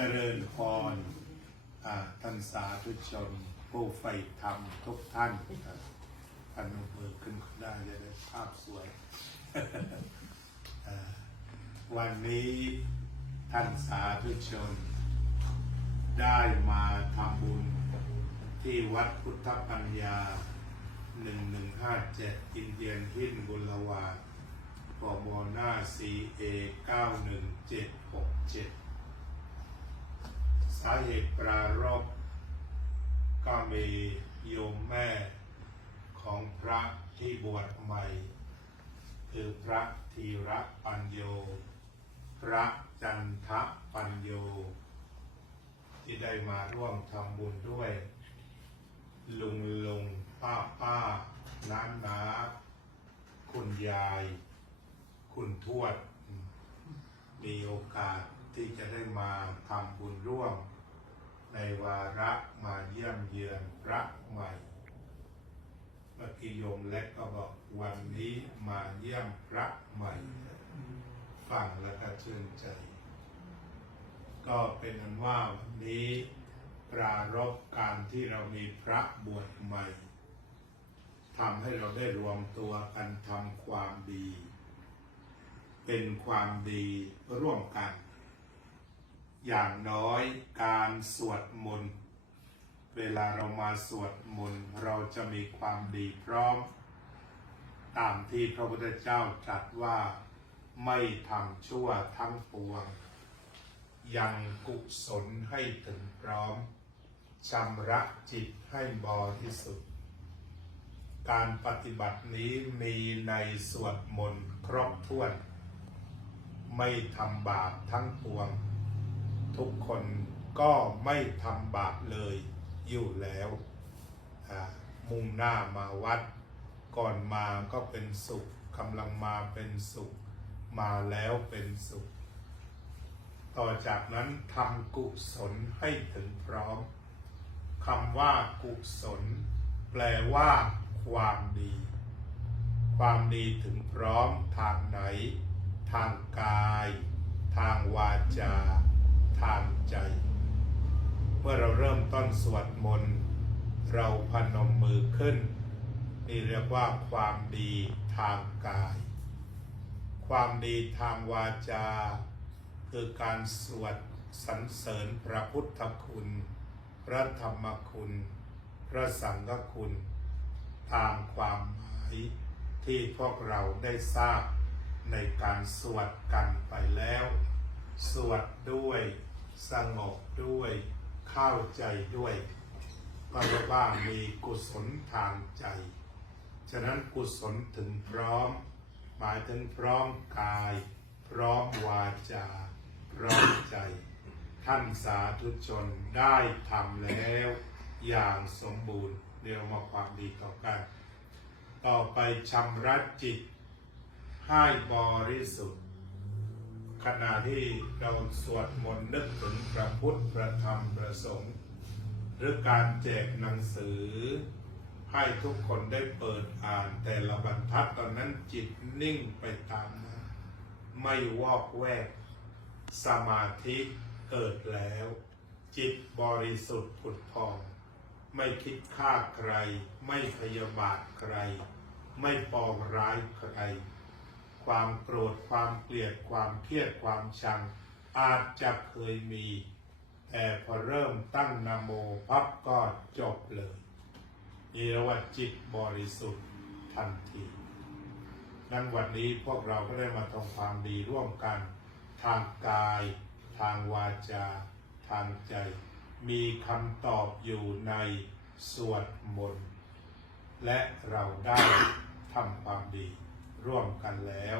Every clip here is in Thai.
เจริญพรท่านสาธุชนผู้ใฝ่ธรรมทุกท่านพนมมือขึ้นได้จะได้ภาพสวย วันนี้ท่านสาธุชนได้มาทำบุญที่วัดพุทธปัญญา1157อินเดียนหินบุรวาดกมหน้า CA 91767สาเหตุปรารภก็มีโยมแม่ของพระที่บวชใหม่คือพระธีระปัญโยพระจันทปัญโยที่ได้มาร่วมทำบุญด้วยลุงป้าน้าคุณยายคุณทวดมีโอกาสที่จะได้มาทำบุญร่วมในวาระมาเยี่ยมเยือนพระใหม่เมื่อกี้โยมเล็กก็บอกวันนี้มาเยี่ยมพระใหม่ฟังแล้วก็ชื่นใจก็เป็นอันว่าวันนี้ปรารภการที่เรามีพระบวชใหม่ทำให้เราได้รวมตัวกันทำความดีเป็นความดีร่วมกันอย่างน้อยการสวดมนต์เวลาเรามาสวดมนต์เราจะมีความดีพร้อมตามที่พระพุทธเจ้าตรัสว่าไม่ทำชั่วทั้งปวงยังกุศลให้ถึงพร้อมชำระจิตให้บริสุทธิ์การปฏิบัตินี้มีในสวดมนต์ครบถ้วนไม่ทำบาปทั้งปวงทุกคนก็ไม่ทำบาปเลยอยู่แล้วมุ่งหน้ามาวัดก่อนมาก็เป็นสุขกำลังมาเป็นสุขมาแล้วเป็นสุขต่อจากนั้นทำกุศลให้ถึงพร้อมคำว่ากุศลแปลว่าความดีความดีถึงพร้อมทางไหนทางกายทางวาจาทางใจเมื่อเราเริ่มต้นสวดมนต์เราพนมมือขึ้นนี่เรียกว่าความดีทางกายความดีทางวาจาคือการสวดสรรเสริญพระพุทธคุณพระธรรมคุณพระสังฆคุณตามความหมายที่พวกเราได้ทราบในการสวดกันไปแล้วสวดด้วยสงบด้วยเข้าใจด้วยก็เรียกว่ามีกุศลทางใจฉะนั้นกุศลถึงพร้อมหมายถึงพร้อมกายพร้อมวาจาพร้อมใจท่านสาธุชนได้ทำแล้วอย่างสมบูรณ์เรียกว่าความดีต่อกันต่อไปชำระจิตให้บริสุทธิ์ขณะที่เราสวดมนต์นึกถึงพระพุทธพระธรรมพระสงฆ์หรือการแจกหนังสือให้ทุกคนได้เปิดอ่านแต่ละบรรทัดตอนนั้นจิตนิ่งไปตามนั้นไม่วอกแวกสมาธิเกิดแล้วจิตบริสุทธิ์ผุดผ่องไม่คิดฆ่าใครไม่พยาบาทใครไม่ปองร้ายใครความโกรธความเกลียดความเครียดความชังอาจจะเคยมีแต่พอเริ่มตั้งนะโมพับก็จบเลยนี่เรียกว่าจิตบริสุทธิ์ทันทีนั้นวันนี้พวกเราก็ได้มาทำความดีร่วมกันทางกายทางวาจาทางใจมีคำตอบอยู่ในสวดมนต์และเราได้ทำความดีร่วมกันแล้ว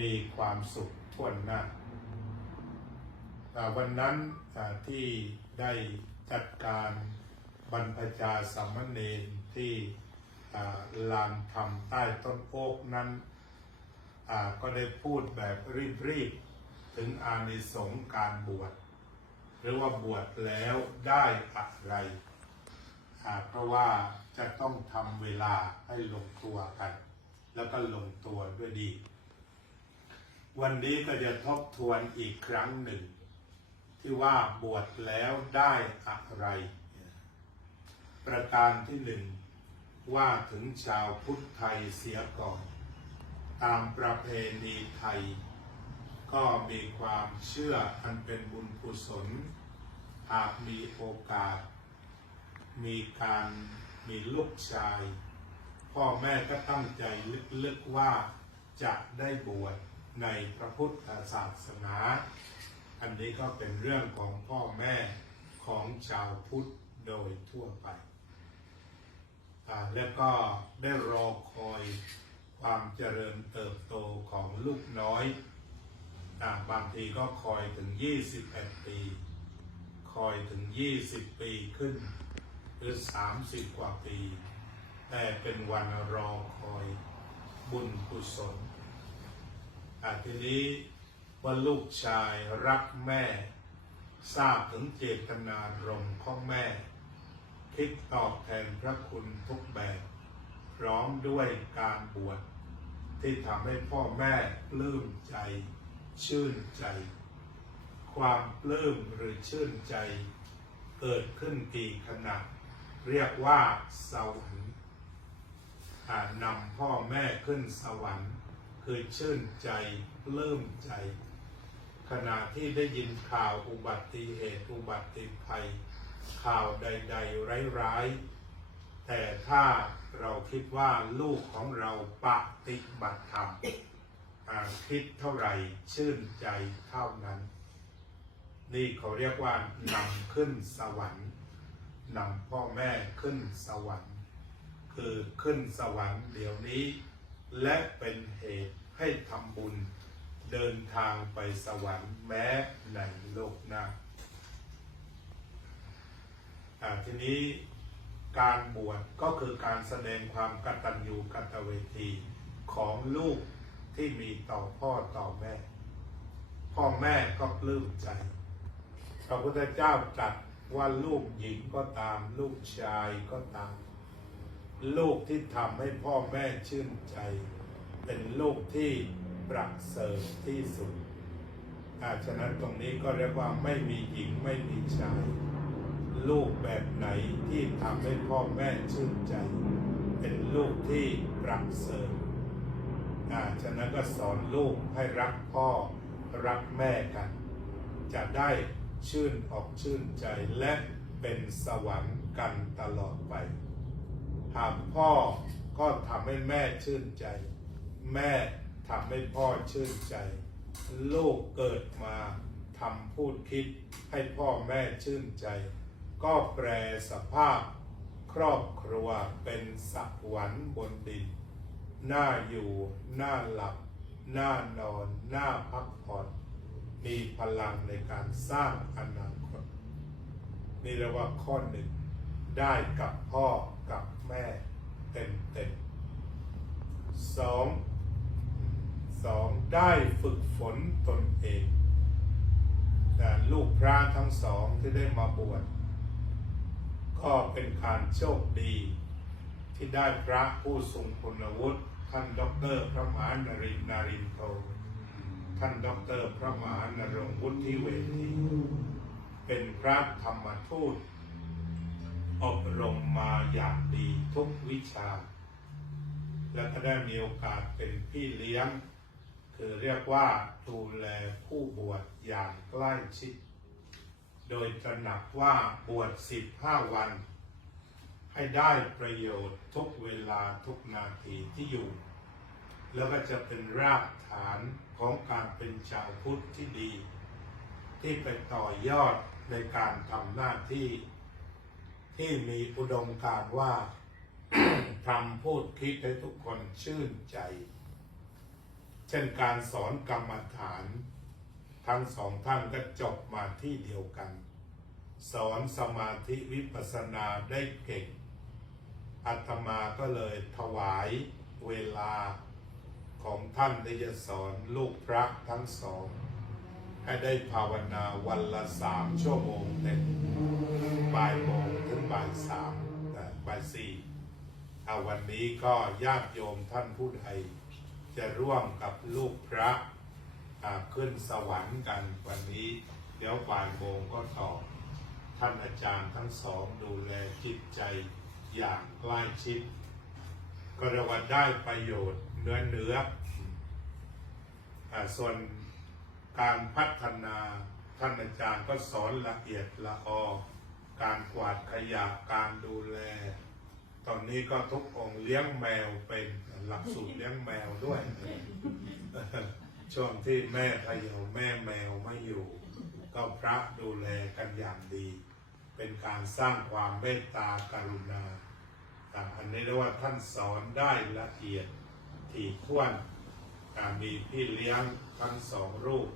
มีความสุขทั่วหน้าวันนั้นที่ได้จัดการบรรพชาสามเณรที่ลานธรรมใต้ต้นโอ๊กนั้นก็ได้พูดแบบรีบถึงอานิสงส์การบวชหรือว่าบวชแล้วได้อะไรเพราะว่าจะต้องทำเวลาให้ลงตัวกันแล้วก็ลงตัวด้วยดีวันนี้ก็จะทบทวนอีกครั้งหนึ่งท ที่ว่าบวชแล้วได้อะไร ประการที่หนึ่งว่าถึงชาวพุทธไทยเสียก่อน ตามประเพณีไทย ก็มีความเชื่ออันเป็นบุญกุศลหากมีโอกาส มีลูกชาย พ่อแม่ก็ตั้งใจลึกๆว่าจะได้บวชในพระพุทธศาสนา อันนี้ก็เป็นเรื่องของพ่อแม่ของชาวพุทธโดยทั่วไปแล้วก็ได้รอคอยความเจริญเติบโตของลูกน้อยบางทีก็คอยถึง21 ปีคอยถึง20 ปีขึ้นหรือ30 กว่าปีแต่เป็นวันรอคอยบุญกุศลทีนี้ว่าลูกชายรักแม่ทราบถึงเจตนารมณ์ของแม่คิดตอบแทนพระคุณทุกแบบพร้อมด้วยการบวชที่ทำให้พ่อแม่ปลื้มใจชื่นใจความปลื้มหรือชื่นใจเกิดขึ้นกี่ขณะเรียกว่าสวรรค์นำพ่อแม่ขึ้นสวรรค์คือชื่นใจปลื้มใจขณะที่ได้ยินข่าวอุบัติเหตุอุบัติภัยข่าวใดๆร้ายๆแต่ถ้าเราคิดว่าลูกของเราปฏิบัติธรรมคิดเท่าไหร่ชื่นใจเท่านั้นนี่เขาเรียกว่านำขึ้นสวรรค์นำพ่อแม่ขึ้นสวรรค์คือขึ้นสวรรค์เดี๋ยวนี้และเป็นเหตุให้ทำบุญเดินทางไปสวรรค์แม้ในโลกหน้าทีนี้การบวชก็คือการแสดงความกตัญญูกตเวทีของลูกที่มีต่อพ่อต่อแม่พ่อแม่ก็ปลื้มใจพระพุทธเจ้าตรัสว่าลูกหญิงก็ตามลูกชายก็ตามลูกที่ทำให้พ่อแม่ชื่นใจเป็นลูกที่ประเสริฐที่สุดฉะนั้นตรงนี้ก็เรียกว่าไม่มีหญิงไม่มีชายลูกแบบไหนที่ทำให้พ่อแม่ชื่นใจเป็นลูกที่ประเสริฐฉะนั้นก็สอนลูกให้รักพ่อรักแม่กันจะได้ชื่นอกชื่นใจและเป็นสวรรค์กันตลอดไปหากพ่อก็ทำให้แม่ชื่นใจแม่ทำให้พ่อชื่นใจลูกเกิดมาทำพูดคิดให้พ่อแม่ชื่นใจก็แปรสภาพครอบครัวเป็นสวรรค์บนดินน่าอยู่น่าหลับน่านอนน่าพักผ่อนมีพลังในการสร้างอนาคตนี่เรียกว่าข้อหนึ่งได้กับพ่อกับแม่เต็มสองได้ฝึกฝนตนเองลูกพระทั้งสองที่ได้มาบวชก็เป็นการโชคดีที่ได้พระผู้ทรงคุณวุฒิท่านดร.พระมหานรินทร์นารินโทท่านดร.พระมหานรงค์วุฒิเวทีเป็นพระธรรมทูตอบรมมาอย่างดีทุกวิชาและก็ได้มีโอกาสเป็นพี่เลี้ยงคือเรียกว่าดูแลผู้บวชอย่างใกล้ชิดโดยตระหนักว่าบวช15 วันให้ได้ประโยชน์ทุกเวลาทุกนาทีที่อยู่แล้วก็จะเป็นรากฐานของการเป็นชาวพุทธที่ดีที่ไปต่อยอดในการทำหน้าที่ที่มีอุดมการณ์ว่า ทำพูดคิดให้ทุกคนชื่นใจเช่นการสอนกรรมฐานทั้งสองท่านก็จบมาที่เดียวกันสอนสมาธิวิปัสสนาได้เก่งอาตมาก็เลยถวายเวลาของท่านที่จะสอนลูกพระทั้งสองให้ได้ภาวนาวันละ3 ชั่วโมงเต็มบ่ายโมงถึงบ่าย3 บ่าย 4วันนี้ก็ญาติโยมท่านผู้ใดจะร่วมกับลูกพระขึ้นสวรรค์กันวันนี้ เดี๋ยวบ่ายโมงก็ตอบท่านอาจารย์ทั้งสองดูแลจิตใจอย่างใกล้ชิดก็เรียกว่าได้ประโยชน์เนื้อส่วนการพัฒนาท่านอาจารย์ก็สอนละเอียดละออการกวาดขยะการดูแลตอนนี้ก็ทุกองค์เลี้ยงแมวเป็นหลักสูตรเลี้ยงแมวด้วย ช่วงที่แม่พะเยาแม่แมวไม่อยู่ก็พระดูแลกันอย่างดี เป็นการสร้างความเมตตากรุณาอันนี้เรียกว่าท่านสอนได้ละเอียดถี่ถ้วนมีพี่เลี้ยงทั้งสองรูป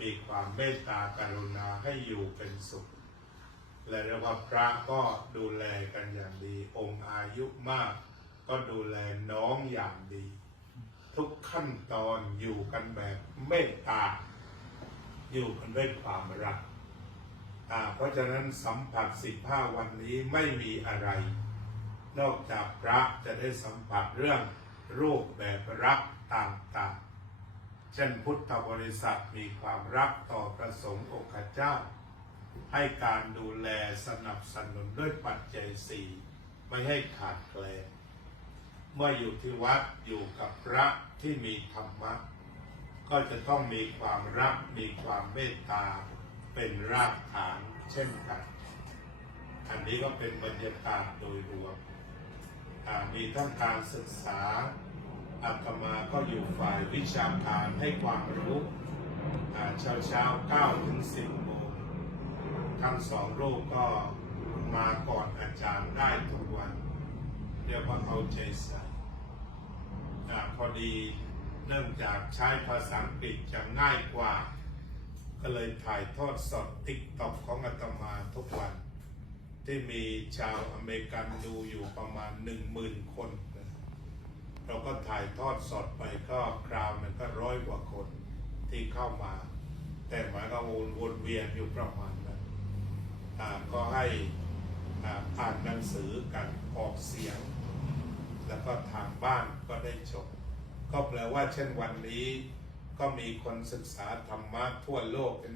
มีความเมตตากรุณาให้อยู่เป็นสุขและเรียกว่าพระก็ดูแลกันอย่างดีองค์อายุมากก็ดูแลน้องอย่างดี ทุกขั้นตอนอยู่กันแบบเมตตาอยู่กันด้วยความรักเพราะฉะนั้นสัมผัส15วันนี้ไม่มีอะไรนอกจากพระจะได้สัมผัสเรื่องรูปแบบรักต่างๆเช่นพุทธบริษัทมีความรักต่อพระสงฆ์องค์เจ้าให้การดูแลสนับสนุนด้วยปัจจัยสี่ไม่ให้ขาดแคลนเมื่ออยู่ที่วัดอยู่กับพระที่มีธรรมะก็จะต้องมีความรักมีความเมตตาเป็นรากฐานเช่นกันอันนี้ก็เป็นบรรยากาศโดยรวมมีทั้งการศึกษาอาตมาก็อยู่ฝ่ายวิชาการให้ความรู้เช้า9 ถึง 10 โมงทั้งสองรูปก็มาก่อนอาจารย์ได้ทุกวันเรียกว่าเอาใจใส่พอดีเนื่องจากใช้ภาษาอังกฤษจะง่ายกว่าก็เลยถ่ายทอดสดTikTokของอาตมาทุกวันที่มีชาวอเมริกันดูอยู่ประมาณ 10,000 คนเราก็ถ่ายทอดสดไปก็คราวมันก็100 กว่าคนที่เข้ามาแต่หมายก็วนเวียนอยู่ประมาณนั้นก็ให้อ่านหนังสือกันออกเสียงแล้วก็ทางบ้านก็ได้ชมก็แปลว่าเช่นวันนี้ก็มีคนศึกษาธรรมะทั่วโลกเป็น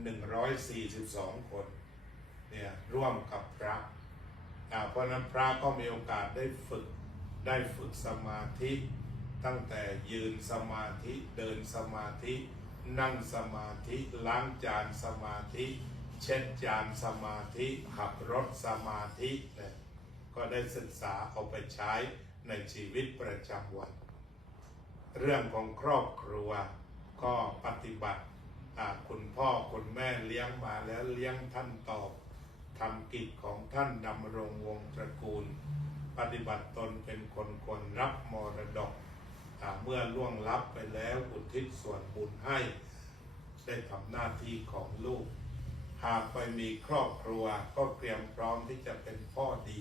142 คนเนี่ยร่วมกับพระเพราะนั้นพระก็มีโอกาสได้ฝึกสมาธิตั้งแต่ยืนสมาธิเดินสมาธินั่งสมาธิล้างจานสมาธิเช็ดจานสมาธิขับรถสมาธิเนี่ยก็ได้ศึกษาเอาไปใช้ในชีวิตประจำวันเรื่องของครอบครัวก็ปฏิบัติคุณพ่อคุณแม่เลี้ยงมาแล้วเลี้ยงท่านตอบทำกิจของท่านดำรงวงศ์ตระกูลปฏิบัติตนเป็นคนรับมรดกเมื่อล่วงลับไปแล้วอุทิศส่วนบุญให้ได้ทำหน้าที่ของลูกหากไปมีครอบครัวก็เตรียมพร้อมที่จะเป็นพ่อดี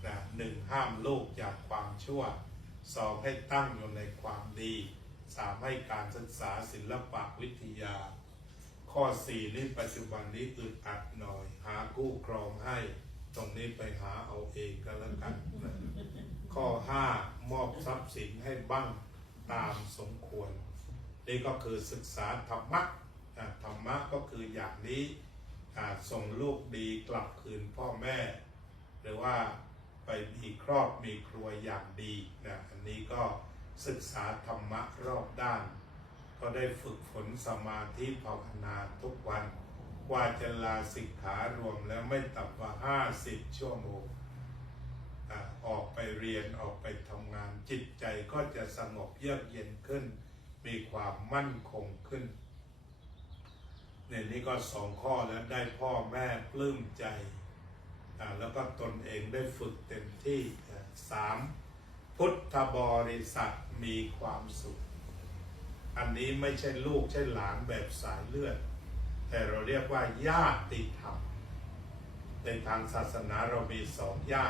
1 ห้ามลูกจากความชั่ว2ให้ตั้งอยู่ในความดี3ให้การศึกษาศิลปะวิทยาข้อ4นี้ปัจจุบันนี้อึดอัดหน่อยหาคู่ครองให้ตรงนี้ไปหาเอาเองก็แล้วกันข้อ5มอบทรัพย์สินให้บ้างตามสมควรนี่ก็คือศึกษาธรรมะธรรมะก็คืออย่างนี้ส่งลูกดีกลับคืนพ่อแม่หรือว่าไปมีครอบมีครัวอย่างดีอันนี้ก็ศึกษาธรรมะรอบด้านก็ได้ฝึกฝนสมาธิภาวนาทุกวันกว่าจะลาสิกขารวมแล้วไม่ต่ำกว่า50 ชั่วโมงออกไปเรียนออกไปทำงานจิตใจก็จะสงบเยือกเย็นขึ้นมีความมั่นคงขึ้นนี่ก็2 ข้อแล้วได้พ่อแม่ปลื้มใจแล้วก็ตนเองได้ฝึกเต็มที่3พุทธบริษัทมีความสุขอันนี้ไม่ใช่ลูกใช่หลานแบบสายเลือดแต่เราเรียกว่าญาติธรรมในทางศาสนาเรามี2 ญา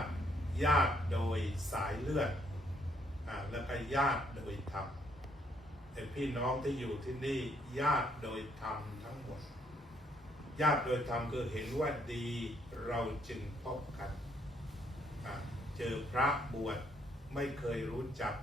ติโดยสายเลือดแล้วก็ญาติโดยธรรมแต่พี่น้องที่อยู่ที่นี่ญาติโดยธรรมทั้งหมดญาติโดยธรรมคือเห็นว่าดีเราจึงพบกันเจอพระบวชไม่เคยรู้จัก